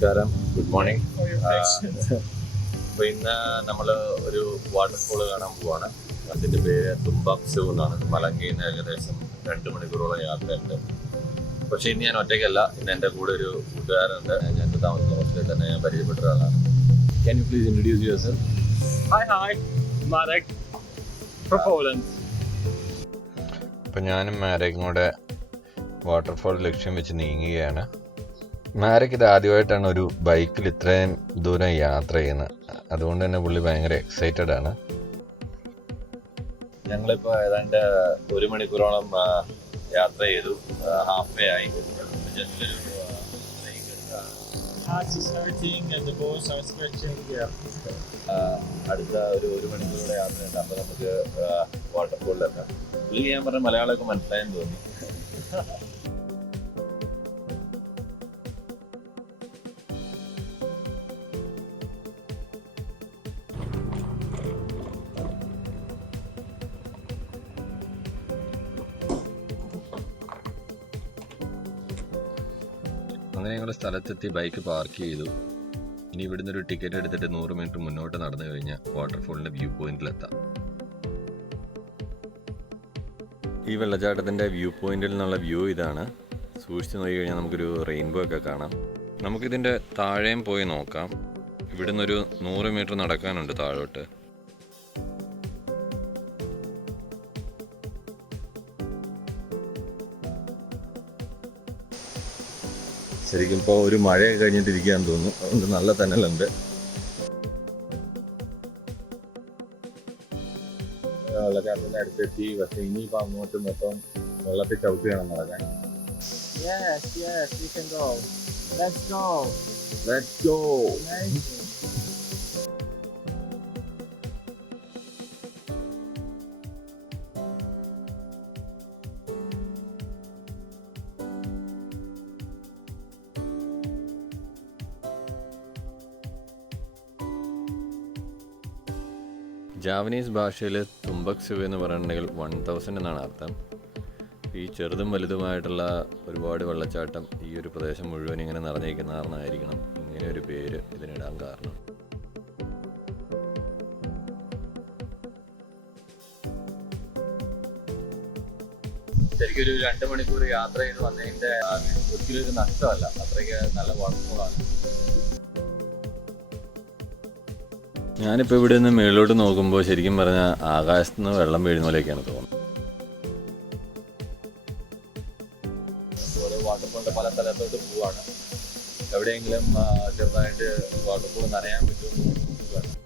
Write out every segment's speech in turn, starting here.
നമസ്കാരം, good morning. അപ്പോൾ ഇന്ന് നമ്മൾ ഒരു വാട്ടർഫോൾ കാണാൻ പോവാണ്. അതിൻ്റെ പേര് തുമ്പാക് സെവു എന്നാണ്. മലങ്കിൽ നിന്ന് ഏകദേശം 2 മണിക്കൂറോളം യാത്രയുണ്ട്. പക്ഷേ ഇന്ന് ഞാൻ ഒറ്റയ്ക്കല്ല, ഇന്ന് എൻ്റെ കൂടെ ഒരു കൂട്ടുകാരുണ്ട്. ഞാൻ താമസിക്കുന്ന ഹോസ്റ്റലിൽ തന്നെ ഞാൻ പരിചയപ്പെട്ട ഒരാളാണ്. Can you please introduce yourself? Hi, Marek from Poland. അപ്പോൾ ഞാനും മാരക്കും കൂടെ വാട്ടർഫോൾ ലക്ഷ്യം വെച്ച് നീങ്ങുകയാണ്. മാരക്ക് ഇത് ആദ്യമായിട്ടാണ് ഒരു ബൈക്കിൽ ഇത്രയും ദൂരം യാത്ര ചെയ്യുന്നത്. അതുകൊണ്ട് തന്നെ പുള്ളി ഭയങ്കര എക്സൈറ്റഡ് ആണ്. ഞങ്ങളിപ്പോൾ ഏതാണ്ട് 1 മണിക്കൂറോളം യാത്ര ചെയ്തു. ഹാഫ് വേ ആയി. അടുത്ത ഒരു 1 മണിക്കൂറുടെ യാത്രയുണ്ട്. അപ്പോൾ നമുക്ക് വാട്ടർഫോളിലെത്താം. പുള്ളി ഞാൻ പറഞ്ഞ മലയാളമൊക്കെ മനസ്സിലായെന്ന് തോന്നി. അങ്ങനെ ഞങ്ങൾ സ്ഥലത്തെത്തി ബൈക്ക് പാർക്ക് ചെയ്തു. ഇനി ഇവിടുന്ന് ഒരു ടിക്കറ്റ് എടുത്തിട്ട് 100 മീറ്റർ മുന്നോട്ട് നടന്നു കഴിഞ്ഞാൽ വാട്ടർഫോളിൻ്റെ വ്യൂ പോയിന്റിലെത്താം. ഈ വെള്ളച്ചാട്ടത്തിൻ്റെ വ്യൂ പോയിന്റിൽ നിന്നുള്ള വ്യൂ ഇതാണ്. സൂക്ഷിച്ച് നോക്കി കഴിഞ്ഞാൽ നമുക്കൊരു റെയിൻബോ ഒക്കെ കാണാം. നമുക്കിതിൻ്റെ താഴെയും പോയി നോക്കാം. ഇവിടുന്ന് ഒരു 100 മീറ്റർ നടക്കാനുണ്ട് താഴോട്ട്. ശരിക്കും ഇപ്പോൾ ഒരു മഴയൊക്കെ കഴിഞ്ഞിട്ടിരിക്കുകയെന്ന് തോന്നുന്നു. അതുകൊണ്ട് നല്ല തന്നലുണ്ട്. വെള്ളച്ചാട്ടത്തിൻ്റെ അടുത്തെത്തി. പക്ഷേ ഇനിയിപ്പോൾ അങ്ങോട്ട് മൊത്തം വെള്ളത്തിൽ ചവിട്ടുകയാണ് നടക്കാൻ. Yes, we can go. Let's go. Javanese ഭാഷയിൽ തുമ്പക് സെവു എന്ന് പറയുന്നുണ്ടെങ്കിൽ 1000 എന്നാണ് അർത്ഥം. ഈ ചെറുതും വലുതുമായിട്ടുള്ള ഒരുപാട് വെള്ളച്ചാട്ടം ഈ ഒരു പ്രദേശം മുഴുവൻ ഇങ്ങനെ നിറഞ്ഞിരിക്കുന്ന കാരണമായിരിക്കണം ഇങ്ങനെ ഒരു പേര് ഇതിനിടാൻ കാരണം. ശരിക്കും ഒരു 2 മണിക്കൂർ യാത്ര ചെയ്ത് വന്നതിൻ്റെ ഒരിക്കലും ഒരു നഷ്ടമല്ല. അത്രയ്ക്ക് നല്ല വാട്ടർഫോളാണ്. ഞാനിപ്പോൾ ഇവിടെ നിന്ന് മുകളിലോട്ട് നോക്കുമ്പോൾ ശരിക്കും പറഞ്ഞാൽ ആകാശത്ത് നിന്ന് വെള്ളം വീഴുന്ന പോലെയൊക്കെയാണ് തോന്നുന്നത്. ഓരോ വാട്ടർഫോളിൻ്റെ പല സ്ഥലത്തോട്ട് പോവാണ്. എവിടെയെങ്കിലും ചെറുതായിട്ട് വാട്ടർഫോൾ നനയാൻ പറ്റുമെന്ന് നോക്കുകയാണ്.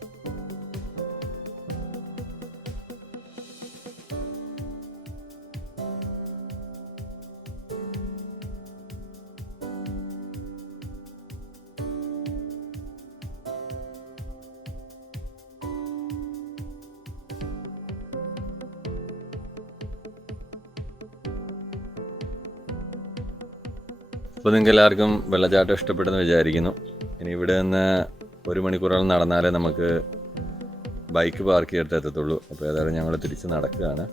അപ്പോൾ നിങ്ങൾക്ക് എല്ലാവർക്കും വെള്ളച്ചാട്ടം ഇഷ്ടപ്പെടുമെന്ന് വിചാരിക്കുന്നു. ഇനി ഇവിടെ നിന്ന് 1 മണിക്കൂറോളം നടന്നാലേ നമുക്ക് ബൈക്ക് പാർക്ക് ചെയ്തിട്ട് എത്തത്തുള്ളൂ. അപ്പോൾ ഏതായാലും ഞങ്ങൾ തിരിച്ച് നടക്കുകയാണ്.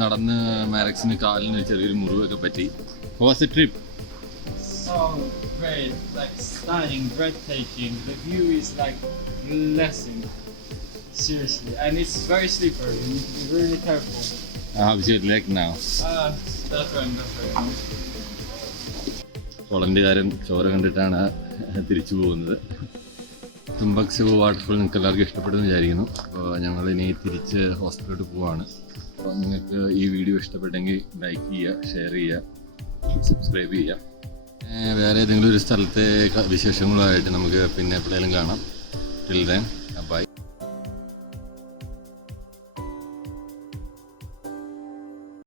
നടന്ന് മാരക്സിന് കാലിന് ചെറിയൊരു മുറിവൊക്കെ പറ്റി. Was A trip? Oh, great. Like stunning, breathtaking. The view is like blessing. Seriously. And it's very slippery. You need to be really careful. How's your leg now? That's right. പോളണ്ടുകാരൻ ചോര കണ്ടിട്ടാണ് തിരിച്ചു പോകുന്നത്. തുമ്പക് സെവു വാട്ടർഫോൾ നിങ്ങൾക്ക് എല്ലാവർക്കും ഇഷ്ടപ്പെടുമെന്ന് വിചാരിക്കുന്നു. അപ്പോൾ ഞങ്ങളിനി തിരിച്ച് ഹോസ്റ്റലിലോട്ട് പോവാണ്. അപ്പോൾ നിങ്ങൾക്ക് ഈ വീഡിയോ ഇഷ്ടപ്പെട്ടെങ്കിൽ ലൈക്ക് ചെയ്യുക, ഷെയർ ചെയ്യുക, സബ്സ്ക്രൈബ് ചെയ്യുക. വേറെ ഏതെങ്കിലും ഒരു സ്ഥലത്തെ വിശേഷങ്ങളുമായിട്ട് നമുക്ക് പിന്നെ എപ്പോഴേലും കാണാം. Till then